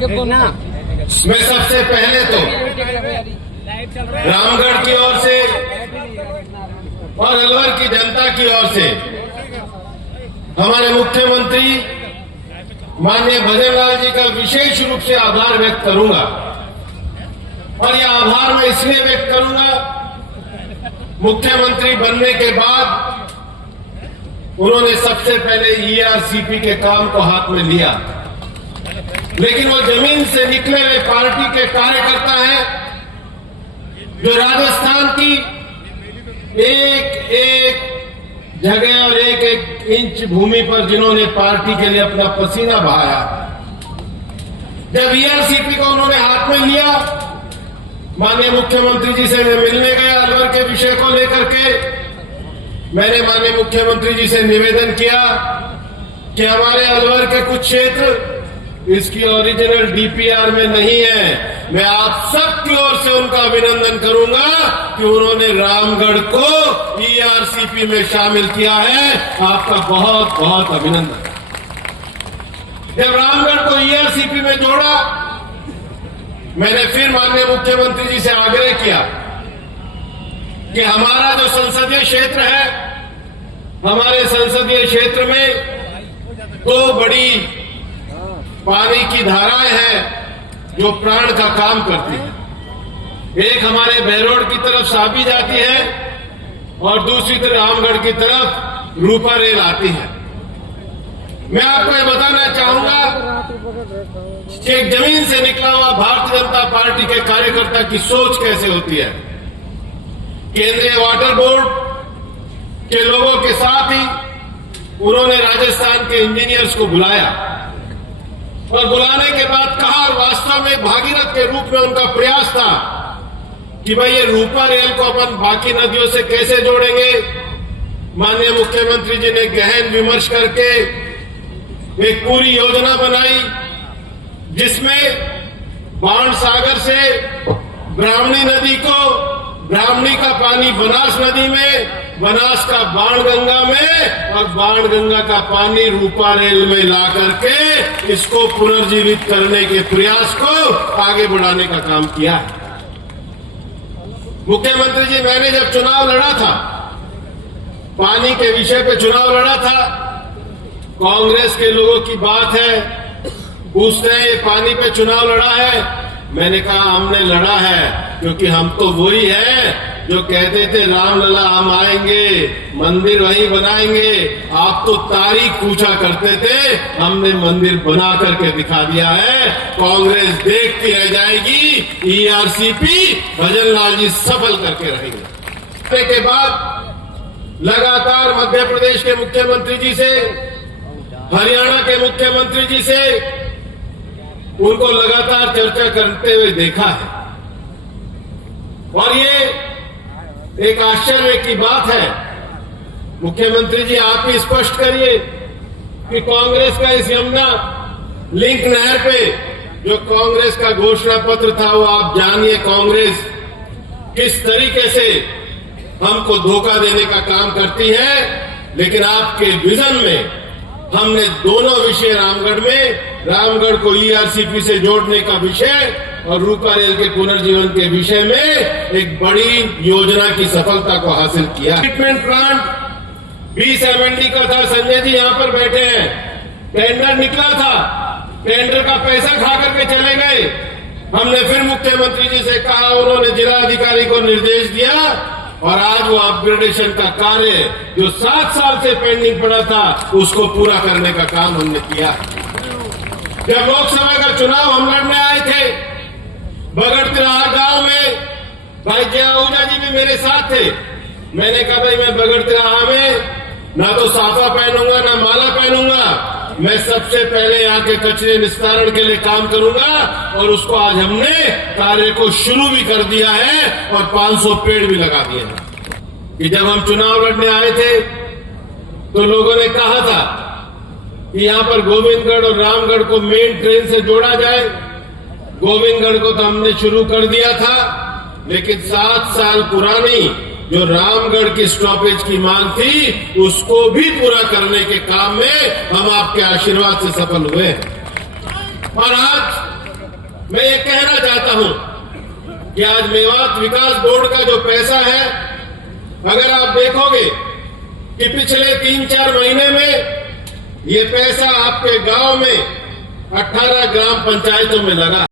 मैं सबसे पहले तो रामगढ़ की ओर से और अलवर की जनता की ओर से हमारे मुख्यमंत्री माननीय भजन लाल जी का विशेष रूप से आभार व्यक्त करूंगा। और यह आभार मैं इसलिए व्यक्त करूंगा, मुख्यमंत्री बनने के बाद उन्होंने सबसे पहले ईआरसीपी के काम को हाथ में लिया, लेकिन वो जमीन से निकले हुए पार्टी के कार्यकर्ता हैं जो राजस्थान की एक एक जगह और एक एक इंच भूमि पर जिन्होंने पार्टी के लिए अपना पसीना बहाया। जब ईआरसीपी को उन्होंने हाथ में लिया, माननीय मुख्यमंत्री जी से मैं मिलने गया अलवर के विषय को लेकर के। मैंने माननीय मुख्यमंत्री जी से निवेदन किया कि हमारे अलवर के कुछ क्षेत्र इसकी ओरिजिनल डीपीआर में नहीं है। मैं आप सबकी ओर से उनका अभिनंदन करूंगा कि उन्होंने रामगढ़ को ईआरसीपी में शामिल किया है। आपका बहुत बहुत अभिनंदन। जब रामगढ़ को ईआरसीपी में जोड़ा, मैंने फिर माननीय मुख्यमंत्री जी से आग्रह किया कि हमारा जो संसदीय क्षेत्र है, हमारे संसदीय क्षेत्र में दो बड़ी पानी की धाराएं हैं जो प्राण का काम करती है। एक हमारे बहरोड की तरफ साबी जाती है और दूसरी तरफ रामगढ़ की तरफ रूपा रेल आती है। मैं आपको यह बताना चाहूंगा कि एक जमीन से निकला हुआ भारतीय जनता पार्टी के कार्यकर्ता की सोच कैसे होती है। केंद्रीय वाटर बोर्ड के लोगों के साथ ही उन्होंने राजस्थान के इंजीनियर्स को बुलाया और बुलाने के बाद कहा, और वास्तव में भागीरथ के रूप में उनका प्रयास था कि भाई ये रूपा रेल को अपन बाकी नदियों से कैसे जोड़ेंगे। माननीय मुख्यमंत्री जी ने गहन विमर्श करके एक पूरी योजना बनाई जिसमें बाण सागर से ब्राह्मणी नदी को, ब्राह्मणी का पानी बनास नदी में, बनास का बाणगंगा में और बाणगंगा का पानी रूपा रेल में ला करके इसको पुनर्जीवित करने के प्रयास को आगे बढ़ाने का काम किया है। मुख्यमंत्री जी, मैंने जब चुनाव लड़ा था, पानी के विषय पे चुनाव लड़ा था, कांग्रेस के लोगों की बात है, पूछते हैं ये पानी पे चुनाव लड़ा है। मैंने कहा हमने लड़ा है क्योंकि हम तो वही है जो कहते थे रामलला हम आएंगे, मंदिर वहीं बनाएंगे। आप तो तारीख पूछा करते थे, हमने मंदिर बना करके दिखा दिया है। कांग्रेस देखती रह जाएगी, ईआरसीपी भजन लाल जी सफल करके रहेंगे। के बाद लगातार मध्य प्रदेश के मुख्यमंत्री जी से, हरियाणा के मुख्यमंत्री जी से उनको लगातार चर्चा करते हुए देखा है। और ये एक आश्चर्य की बात है, मुख्यमंत्री जी आप ही स्पष्ट करिए कि कांग्रेस का इस यमुना लिंक नहर पे जो कांग्रेस का घोषणा पत्र था, वो आप जानिए कांग्रेस किस तरीके से हमको धोखा देने का काम करती है। लेकिन आपके विजन में हमने दोनों विषय, रामगढ़ को ईआरसीपी से जोड़ने का विषय और रूपा रेल के पुनर्जीवन के विषय में एक बड़ी योजना की सफलता को हासिल किया। ट्रीटमेंट प्लांट 20 MND का था। संजय जी यहाँ पर बैठे हैं, टेंडर निकला था, टेंडर का पैसा खा करके चले गए। हमने फिर मुख्यमंत्री जी से कहा, उन्होंने जिला अधिकारी को निर्देश दिया और आज वो अपग्रेडेशन का कार्य जो 7 साल से पेंडिंग पड़ा था उसको पूरा करने का काम हमने किया। जब लोकसभा का चुनाव हम लड़ने आए थे, बगड़तिराहा गांव में भाई जया आहूजा जी भी मेरे साथ थे। मैंने कहा भाई मैं बगड़तिराहा में ना तो साफा पहनूंगा ना माला पहनूंगा, मैं सबसे पहले यहाँ के कचरे निस्तारण के लिए काम करूंगा। और उसको आज हमने कार्य को शुरू भी कर दिया है और 500 पेड़ भी लगा दिए हैं। कि जब हम चुनाव लड़ने आए थे तो लोगों ने कहा था कि यहाँ पर गोविंदगढ़ और रामगढ़ को मेन ट्रेन से जोड़ा जाए। गोविंदगढ़ को तो हमने शुरू कर दिया था, लेकिन 7 साल पुरानी जो रामगढ़ की स्टॉपेज की मांग थी उसको भी पूरा करने के काम में हम आपके आशीर्वाद से सफल हुए। और आज मैं ये कहना चाहता हूं कि आज मेवात विकास बोर्ड का जो पैसा है, अगर आप देखोगे कि पिछले 3-4 महीने में ये पैसा आपके गांव में 18 ग्राम पंचायतों में लगा।